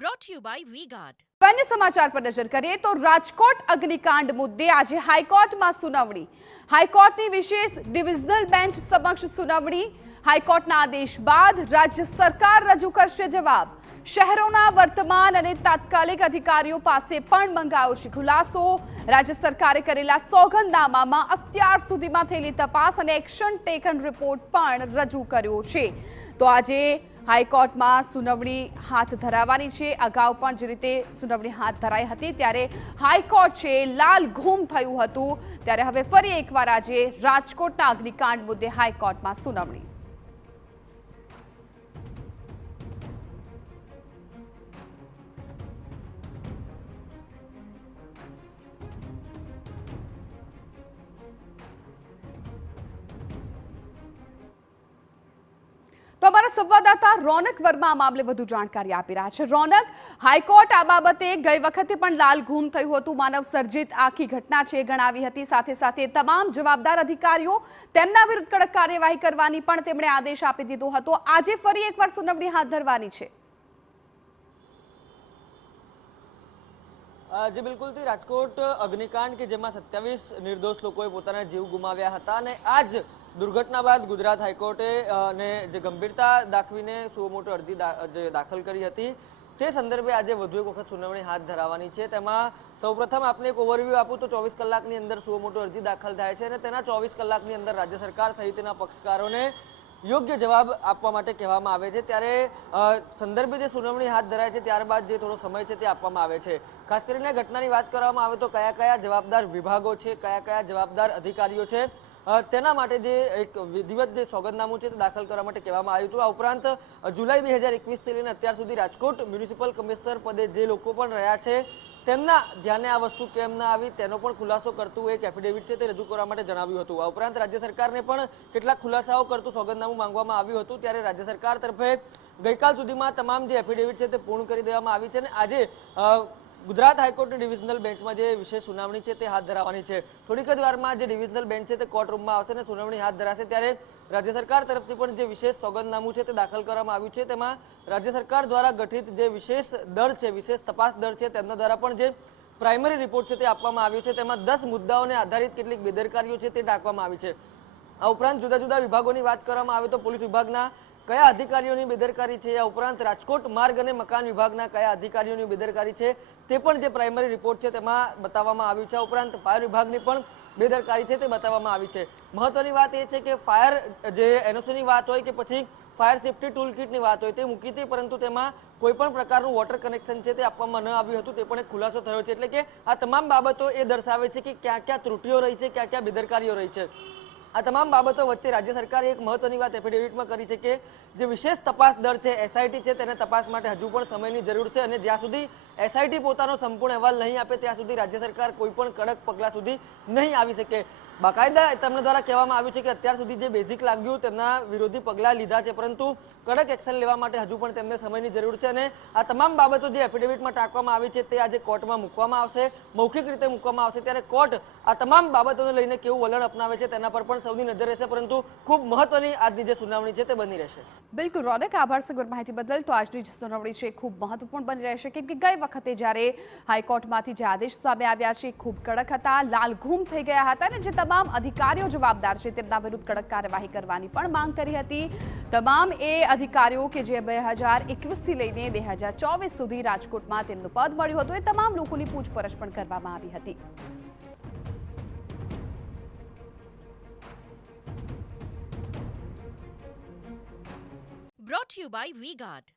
brought to you by V-Guard. अन्य समाचार पर नजर करें तो राजकोट अग्निकांड मुद्दे आज हाईकोर्टમાં સુનાવણી। હાઈકોર્ટની વિશેષ ડિવિઝનલ બેન્ચ સમક્ષ સુનાવણી। હાઈકોર્ટના આદેશ બાદ રાજ્ય સરકાર રજૂ કરશે જવાબ। શહેરોના વર્તમાન અને તાત્કાલિક અધિકારીઓ પાસે પણ મંગાવ્યો છે ખુલાસો। રાજ્ય સરકારે કરેલા સોગંદનામામાં અત્યાર સુધીમાં થયેલી તપાસ અને એક્શન ટેકન રિપોર્ટ પણ રજૂ કર્યો છે। તો આજે હાઈકોર્ટમાં સુનાવણી હાથ ધરાવવાની છે। અગાઉ પણ જે રીતે સુનાવણી હાથ ધરાઈ હતી ત્યારે હાઈકોર્ટ છે લાલ ઘૂમ થયું હતું, ત્યારે હવે ફરી એકવાર આજે રાજકોટના અગ્નિકાંડ મુદ્દે હાઈકોર્ટમાં સુનાવણી। तो हमारा संवाददाता रौनक वर्मा आ मामले વધુ જાણકારી આપી રહ્યા છે। રૌનક, હાઈકોર્ટ આ બાબતે ગઈ વખતે પણ લાલ ઘૂમ થયું હતું, માનવ સર્જિત આખી ઘટના છે ગણાવી હતી। સાથે સાથે તમામ જવાબદાર અધિકારીઓ તેમના વિરુદ્ધ કડક કાર્યવાહી કરવાની પણ તેમણે આદેશ આપી દીધો હતો। આજે ફરી એકવાર સુનાવણી હાથ ધરવાની છે। जी बिल्कुल थी राजकोट अग्निकांड के जेमा 27 निर्दोष लोगोए पोताना जीव गुमाव्या हता અને આજ दुर्घटना बाद गुजरात हाईकोर्टे ने जे गंभीरता दाखवीने सुओ मोटो अरजी दाखल करी हती ते संदर्भे आज વધુ એક વખત સુનાવણી હાથ ધરાવવાની છે। તેમાં સૌપ્રથમ આપણે એક ઓવરવ્યુ આપું તો 24 કલાકની અંદર સુઓ મોટો અરજી દાખલ થાય છે અને તેના 24 કલાકની અંદર રાજ્ય સરકાર સહિતના પક્ષકારોને યોગ્ય જવાબ આપવા માટે કહેવામાં આવે છે। ત્યારે સંદર્ભે જે સુનાવણી હાથ ધરાય છે ત્યારબાદ જે થોડો સમય છે તે આપવામાં આવે છે। ખાસ કરીને ઘટનાની વાત કરવામાં આવે તો કયા કયા જવાબદાર વિભાગો છે, કયા કયા જવાબદાર અધિકારીઓ છે તેના માટે જે એક વિધિવત જે સોગંદનામું છે તે દાખલ કરવા માટે કહેવામાં આવ્યું હતું। આ ઉપરાંત જુલાઈ 2021 થી લઈને અત્યાર સુધી રાજકોટ મ્યુનિસિપલ કમિશનર પદે જે લોકો પણ રહ્યા છે તેમના ધ્યાને આ વસ્તુ કેમ ના આવી તેનો પણ ખુલાસો કરતું એક એફિડેવિટ છે તે રજૂ કરવા માટે જણાવ્યું હતું। આ ઉપરાંત રાજ્ય સરકારને પણ કેટલાક ખુલાસાઓ કરતું સોગંદનામું માંગવામાં આવ્યું હતું, ત્યારે રાજ્ય સરકાર તરફે ગઈકાલ સુધીમાં તમામ જે એફિડેવિટ છે તે પૂર્ણ કરી દેવામાં આવી છે અને આજે ગુજરાત હાઈકોર્ટની ડિવિઝનલ બેન્ચમાં જે વિશેષ સુનાવણી છે તે હાથ ધરાવવાની છે। થોડીક જ વારમાં જે ડિવિઝનલ બેન્ચ છે તે કોર્ટ રૂમમાં આવશે અને સુનાવણી હાથ ધરાશે ત્યારે રાજ્ય સરકાર તરફથી પણ જે વિશેષ સોગંદનામું છે તે દાખલ કરવામાં આવ્યું છે। તેમાં રાજ્ય સરકાર દ્વારા ગઠિત જે વિશેષ દળ છે, વિશેષ તપાસ દળ છે, તેમના દ્વારા પણ જે પ્રાઇમરી રિપોર્ટ છે તે આપવામાં આવ્યો છે। તેમાં 10 મુદ્દાઓને આધારિત કેટલીક બેદરકારીઓ છે તે ટાંકવામાં આવી છે। આ ઉપરાંત જુદા જુદા વિભાગોની વાત કરવામાં આવે તો પોલીસ વિભાગના કયા અધિકારીઓની બેદરકારી છે, આ ઉપરાંત રાજકોટ માર્ગ અને મકાન વિભાગના કયા અધિકારીઓની બેદરકારી છે તે પણ જે પ્રાઇમરી રિપોર્ટ છે તેમાં બતાવવામાં આવ્યું છે। આ ઉપરાંત ફાયર વિભાગની પણ બેદરકારી છે તે બતાવવામાં આવી છે। મહત્વની વાત એ છે કે ફાયર જે એનઓસીની વાત હોય કે પછી ફાયર સેફ્ટી ટૂલ કિટની વાત હોય તે મૂકી હતી, પરંતુ તેમાં કોઈ પણ પ્રકારનું વોટર કનેક્શન છે તે આપવામાં ન આવ્યું હતું, તે પણ એક ખુલાસો થયો છે। એટલે કે આ તમામ બાબતો એ દર્શાવે છે કે ક્યાં ક્યાં ત્રુટીઓ રહી છે, ક્યાં ક્યાં બેદરકારીઓ રહી છે। આ તમામ બાબતો વચ્ચે રાજ્ય સરકારે એક મહત્વની વાત એફિડેવિટમાં કરી છે કે જે વિશેષ તપાસ દળ છે એસઆઈટી છે તેને તપાસ માટે હજુ પણ સમયની જરૂર છે અને જ્યાં સુધી એસઆઈટી પોતાનો સંપૂર્ણ અહેવાલ નહીં આપે ત્યાં સુધી રાજ્ય સરકાર કોઈ પણ કડક પગલાં સુધી નહીં આવી શકે। બાકાયદા તેમના દ્વારા કહેવામાં આવ્યું છે કે અત્યાર સુધી જે બેઝિક લાગ્યું તેમના વિરોધી પગલાં લીધા છે, પરંતુ કડક એક્શન લેવા માટે હજુ પણ તેમને સમયની જરૂર છે અને આ તમામ બાબતો જે એફિડેવિટમાં ટાંકવામાં આવી છે તે આજે કોર્ટમાં મૂકવામાં આવશે, મૌખિક રીતે મૂકવામાં આવશે। ત્યારે કોર્ટ આ તમામ બાબતોને લઈને કેવું વલણ અપનાવે છે તેના પર પણ સૌની નજર રહેશે, પરંતુ ખૂબ મહત્વની આજની જે સુનાવણી છે તે બની રહેશે। બિલકુલ રૌનક, આભાર સગવડ માહિતી બદલ। તો આજની જે સુનાવણી છે ખૂબ મહત્વપૂર્ણ બની રહેશે, કેમ કે ગઈ વખતે જ્યારે હાઈકોર્ટમાંથી જે આદેશ સામે આવ્યા છે ખૂબ કડક હતા, લાલ ઘૂમ થઈ ગયા હતા અને જે તમામ અધિકારીઓ જવાબદાર છે તેમના વિરુદ્ધ કડક કાર્યવાહી કરવાની પણ માંગ કરી હતી। તમામ એ અધિકારીઓ કે જે 2021 થી લઈને 2024 સુધી રાજકોટમાં તેમનું પદ મળ્યું હતું એ તમામ લોકોની પૂછપરછ પણ કરવામાં આવી હતી। Brought to you by V-Guard.